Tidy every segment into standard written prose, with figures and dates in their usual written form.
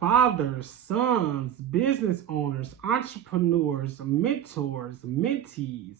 Fathers, sons, business owners, entrepreneurs, mentors, mentees.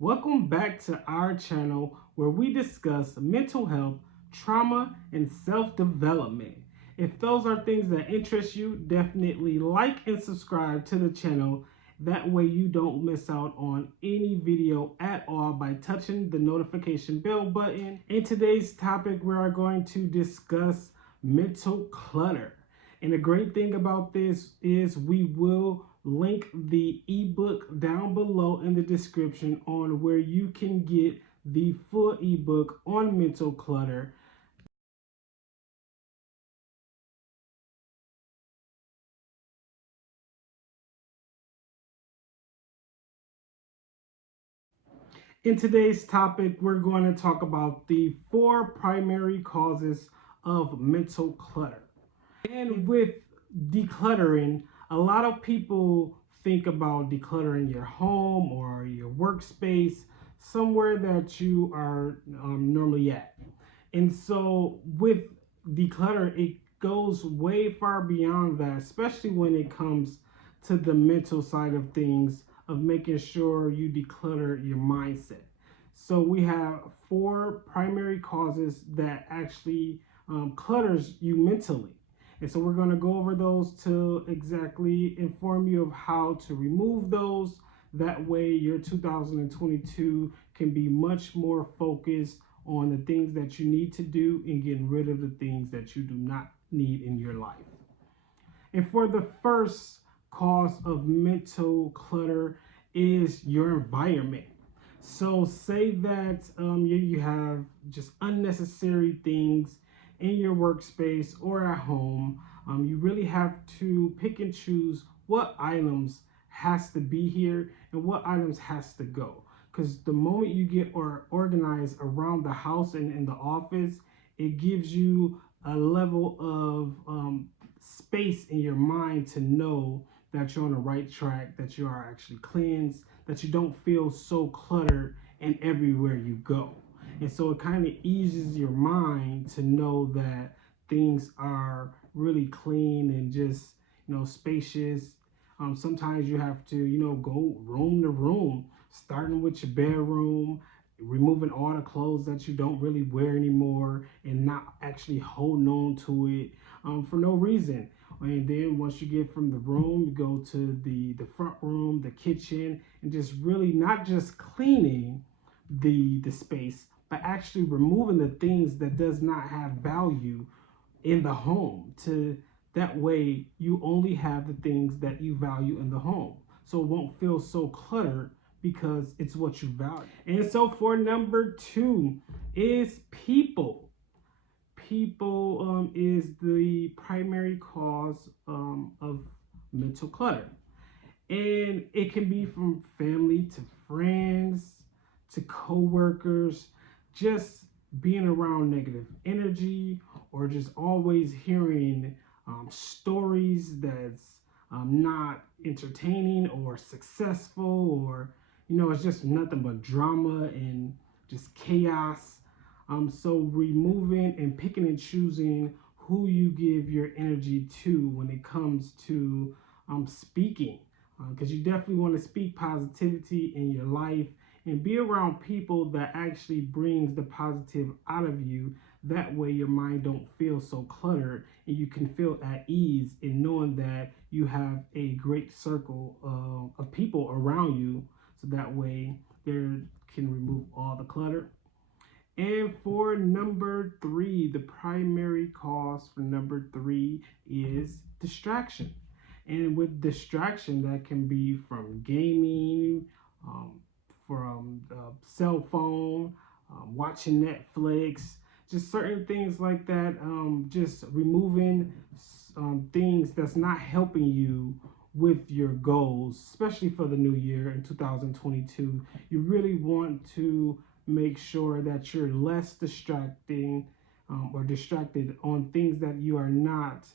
Welcome back to our channel where we discuss mental health, trauma, and self development. If those are things that interest you, definitely like and subscribe to the channel. That way, you don't miss out on any video at all by touching the notification bell button. In today's topic, we are going to discuss mental clutter. And the great thing about this is we will link the ebook down below in the description on where you can get the full ebook on mental clutter. In today's topic, we're going to talk about the 4 primary causes of mental clutter. And with decluttering, a lot of people think about decluttering your home or your workspace, somewhere that you are normally at. And so with declutter, it goes way far beyond that, especially when it comes to the mental side of things, of making sure you declutter your mindset. So we have 4 primary causes that actually clutters you mentally. And so we're going to go over those to exactly inform you of how to remove those. That way your 2022 can be much more focused on the things that you need to do and getting rid of the things that you do not need in your life. And for the first cause of mental clutter is your environment. So say that you have just unnecessary things in your workspace or at home. You really have to pick and choose what items has to be here and what items has to go. Because the moment you get organized around the house and in the office, it gives you a level of space in your mind to know that you're on the right track, that you are actually cleansed, that you don't feel so cluttered and everywhere you go. And so it kind of eases your mind to know that things are really clean and just, spacious. Sometimes you have to, go room to room, starting with your bedroom, removing all the clothes that you don't really wear anymore and not actually holding on to it for no reason. And then once you get from the room, you go to the front room, the kitchen, and just really not just cleaning the space, but actually removing the things that does not have value in the home. To that way you only have the things that you value in the home, so it won't feel so cluttered because it's what you value. And so for number 2 is people. People is the primary cause of mental clutter, and it can be from family to friends to coworkers, just being around negative energy or just always hearing stories that's not entertaining or successful, or it's just nothing but drama and just chaos. So removing and picking and choosing who you give your energy to when it comes to speaking, because you definitely want to speak positivity in your life and be around people that actually brings the positive out of you. That way your mind don't feel so cluttered and you can feel at ease in knowing that you have a great circle of people around you, so that way they can remove all the clutter. And for number 3, the primary cause for number 3 is distraction. And with distraction, that can be from gaming, from cell phone, watching Netflix, just certain things like that. Just removing things that's not helping you with your goals, especially for the new year in 2022. You really want to make sure that you're less distracting or distracted on things that you are not,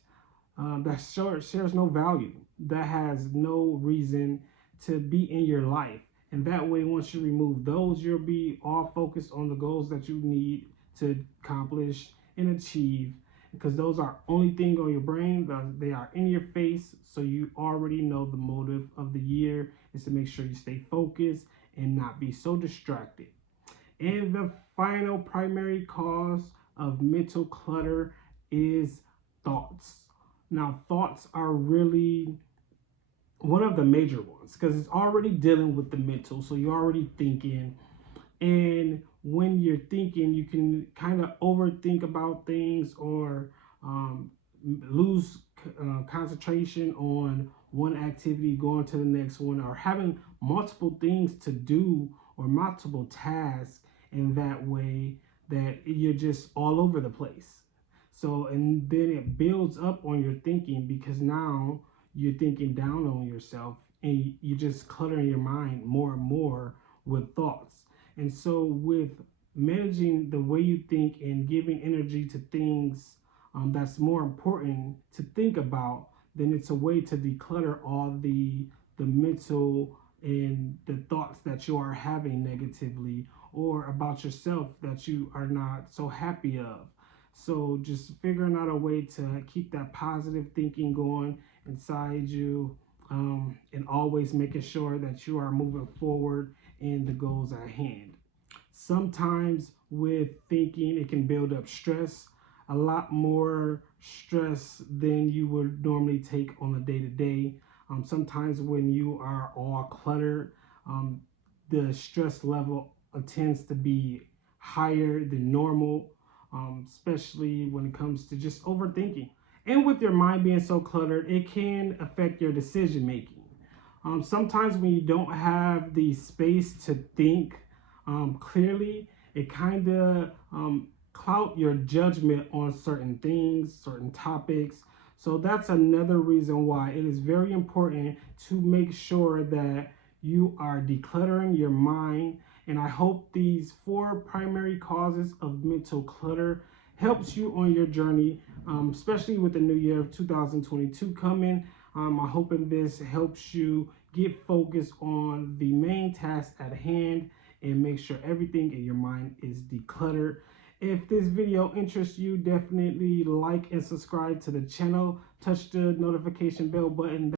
that shares no value, that has no reason to be in your life. And that way, once you remove those, you'll be all focused on the goals that you need to accomplish and achieve. because those are only thing on your brain. They are in your face, so you already know the motive of the year is to make sure you stay focused and not be so distracted. And the final primary cause of mental clutter is thoughts. Now, thoughts are really one of the major ones because it's already dealing with the mental, so you're already thinking. And when you're thinking, you can kind of overthink about things or lose concentration on one activity, going to the next one, or having multiple things to do or multiple tasks in that way that you're just all over the place. So, and then it builds up on your thinking because now you're thinking down on yourself and you're just cluttering your mind more and more with thoughts. And so, with managing the way you think and giving energy to things that's more important to think about, then it's a way to declutter all the mental and the thoughts that you are having negatively or about yourself that you are not so happy of. So just figuring out a way to keep that positive thinking going inside you, and always making sure that you are moving forward in the goals at hand. Sometimes with thinking, it can build up stress, a lot more stress than you would normally take on a day to day. Sometimes when you are all cluttered, the stress level tends to be higher than normal, especially when it comes to just overthinking. And with your mind being so cluttered, it can affect your decision making. Sometimes when you don't have the space to think clearly, it kind of cloud your judgment on certain things, certain topics. So that's another reason why it is very important to make sure that you are decluttering your mind. And I hope these 4 primary causes of mental clutter helps you on your journey, especially with the new year of 2022 coming. I'm hoping this helps you get focused on the main task at hand and make sure everything in your mind is decluttered. If this video interests you, definitely like and subscribe to the channel. Touch the notification bell button.